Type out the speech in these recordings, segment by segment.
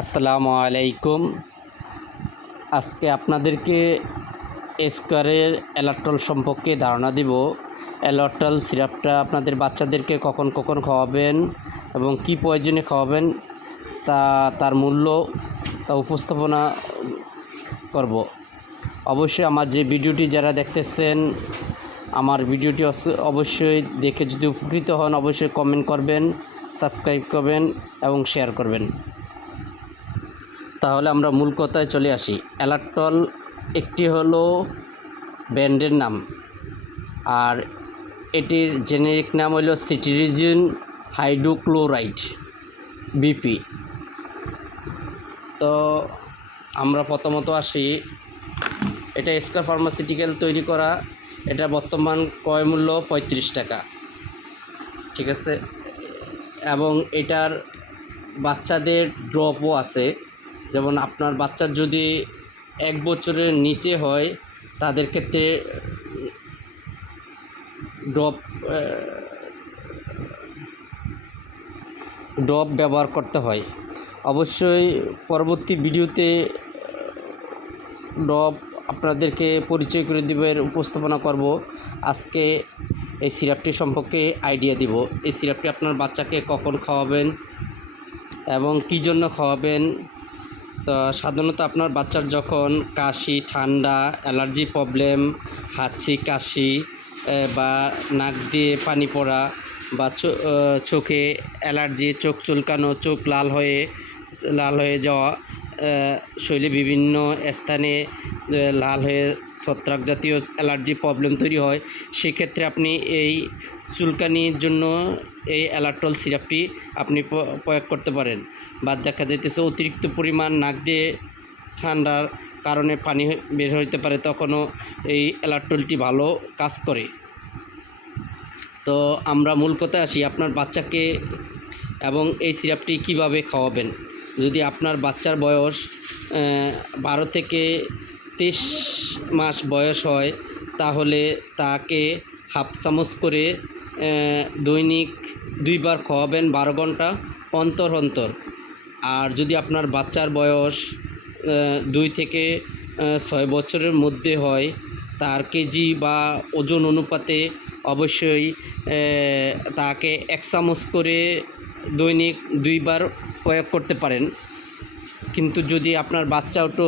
আসসালামু আলাইকুম। আজকে আপনাদেরকে স্কোয়ারের এলাট্রল সম্পর্কে ধারণা দিব। এলাট্রল সিরাপটা আপনাদের বাচ্চাদেরকে কখন কখন খাওয়াবেন এবং কি প্রয়োজনে খাওয়াবেন তার মূল্য উপস্থাপনা করব। অবশ্যই আমার যে ভিডিওটি যারা দেখতেছেন, আমার ভিডিওটি অবশ্যই দেখে যদি উপকৃত হন অবশ্যই কমেন্ট করবেন, সাবস্ক্রাইব করবেন এবং শেয়ার করবেন। তাহলে আমরা মূল কথায় চলে আসি। এলাট্রল একটি হলো ব্র্যান্ডের নাম, আর এটির জেনেরিক নাম হলো সিট্রিজিন হাইড্রোক্লোরাইড বিপি। তো আমরা প্রথমত আসি, এটা স্কয়ার ফার্মাসিউটিক্যাল তৈরি করা। এটা বর্তমান ক্রয় মূল্য 35 টাকা, ঠিক আছে। এবং এটার বাচ্চাদের ড্রপও আছে। যেমন আপনার বাচ্চার যদি 1 বছরের নিচে হয় তাদের ক্ষেত্রে ড্রপ ব্যবহার করতে হয়। অবশ্যই পরবর্তী ভিডিওতে ড্রপ আপনাদেরকে পরিচয় করে দেবের উপস্থাপনা করব। আজকে এই সিরাপটি সম্পর্কে আইডিয়া দিব। এই সিরাপটি আপনার বাচ্চাকে কখন খাওয়াবেন এবং কী জন্য খাওয়াবেন। তো সাধারণত আপনার বাচ্চার যখন কাশি, ঠান্ডা, অ্যালার্জি প্রবলেম, হাঁচি, কাশি বা নাক দিয়ে পানি পড়া বা চোখে অ্যালার্জি, চোখ চুলকানো, চোখ লাল হয়ে যাওয়া, শরীরে বিভিন্ন স্থানে লাল হয়ে ছত্রাক জাতীয় অ্যালার্জি প্রবলেম তৈরি হয়, সেক্ষেত্রে আপনি এই চুলকানির জন্য এই এলাট্রল সিরাপটি আপনি প্রয়োগ করতে পারেন। বা দেখা যাইতেছে অতিরিক্ত পরিমাণ নাক দিয়ে ঠান্ডার কারণে পানি বের হইতে পারে, তখনও এই এলাট্রলটি ভালো কাজ করে। তো আমরা মূল কথায় আসি, আপনার বাচ্চাকে এবং এই সিরাপটি কিভাবে খাওয়াবেন। যদি আপনার বাচ্চার বয়স 12 থেকে 23 মাস বয়স হয় তাহলে তাকে হাফ চামচ করে দৈনিক 2 বার খাওয়াবেন 12 ঘন্টা অন্তর অন্তর। আর যদি আপনার বাচ্চার বয়স 2 থেকে 6 বছরের মধ্যে হয় তার কেজি বা ওজন অনুপাতে অবশ্যই তাকে 1 চামচ করে দৈনিক 2 বার প্রয়োগ করতে পারেন। কিন্তু যদি আপনার বাচ্চা একটু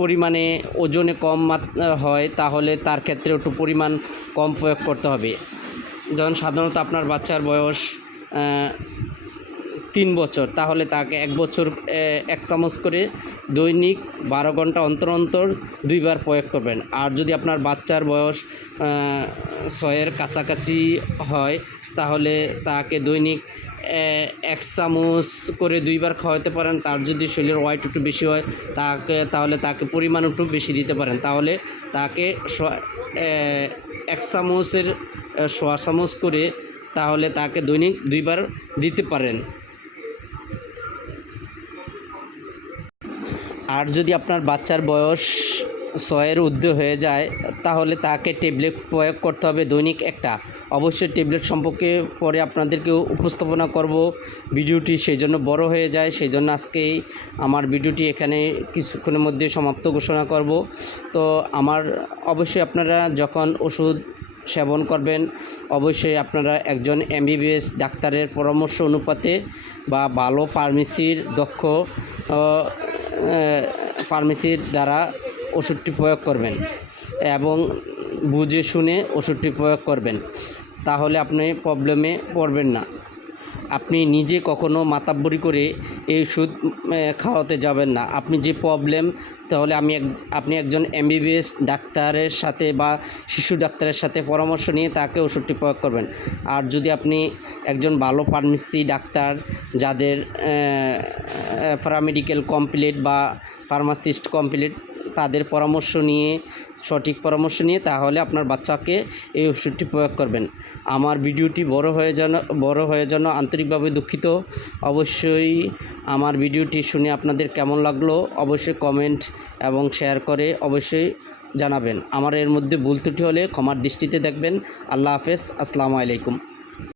পরিমাণে ওজনে কম হয় তাহলে তার ক্ষেত্রে একটু পরিমাণ কম প্রয়োগ করতে হবে। যেমন সাধারণত আপনার বাচ্চার বয়স 3 বছর, তাহলে তাকে 1 বছর 1 চামচ করে দৈনিক 12 ঘন্টা অন্তর অন্তর 2 বার প্রয়োগ করবেন। আর যদি আপনার বাচ্চার বয়স 6-এর কাছাকাছি হয় তাহলে তাকে দৈনিক 1 চামচ করে 2 বার খাওয়াতে পারেন। তার যদি শরীরের ওয়েট একটু বেশি হয় তাহলে তাকে পরিমাণ একটু বেশি দিতে পারেন। তাহলে তাকে 1 চামচের 1/4 চামচ করে তাহলে তাকে দৈনিক 2 বার দিতে পারেন। আর যদি আপনার বাচ্চার বয়স 6-এর ঊর্ধ্বে হয়ে যায় তাহলে তাকে ট্যাবলেট প্রয়োগ করতে হবে দৈনিক 1টা। অবশ্যই ট্যাবলেট সম্পর্কে পরে আপনাদেরকে উপস্থাপনা করব। ভিডিওটি সেই জন্য বড় হয়ে যায়, সেই জন্য আজকেই আমার ভিডিওটি এখানে কিছুক্ষণের মধ্যে সমাপ্ত ঘোষণা করব। তো অবশ্যই আপনারা যখন ওষুধ সেবন করবেন অবশ্যই আপনারা একজন MBBS ডাক্তারের পরামর্শ অনুপাতে বা ভালো দক্ষ ফার্মেসির দ্বারা ওষুধটি প্রয়োগ করবেন এবং বুঝে শুনে ওষুধটি প্রয়োগ করবেন। তাহলে আপনি প্রবলেমে পড়বেন না। আপনি নিজে কখনো মাতাব্বরি করে এই ওষুধ খাওয়াতে যাবেন না। আপনি যে প্রবলেম, তাহলে আপনি একজন MBBS ডাক্তারের সাথে বা শিশু ডাক্তারের সাথে পরামর্শ নিয়ে তাকে ওষুধটি প্রয়োগ করবেন। আর যদি আপনি একজন ভালো ফার্মেসি ডাক্তার যাদের প্যারামেডিক্যাল কমপ্লিট বা ফার্মাসিস্ট কমপ্লিট তাদের সঠিক পরামর্শ নিয়ে তাহলে আপনার বাচ্চাকে এই ওষুধটি প্রয়োগ করবেন। আমার ভিডিওটি বড় হয়ে যেন আন্তরিকভাবে দুঃখিত। অবশ্যই আমার ভিডিওটি শুনে আপনাদের কেমন লাগলো অবশ্যই কমেন্ট এবং শেয়ার করে অবশ্যই জানাবেন। আমার এর মধ্যে ভুল ত্রুটি হলে ক্ষমার দৃষ্টিতে দেখবেন। আল্লাহ হাফেজ, আসসালামু আলাইকুম।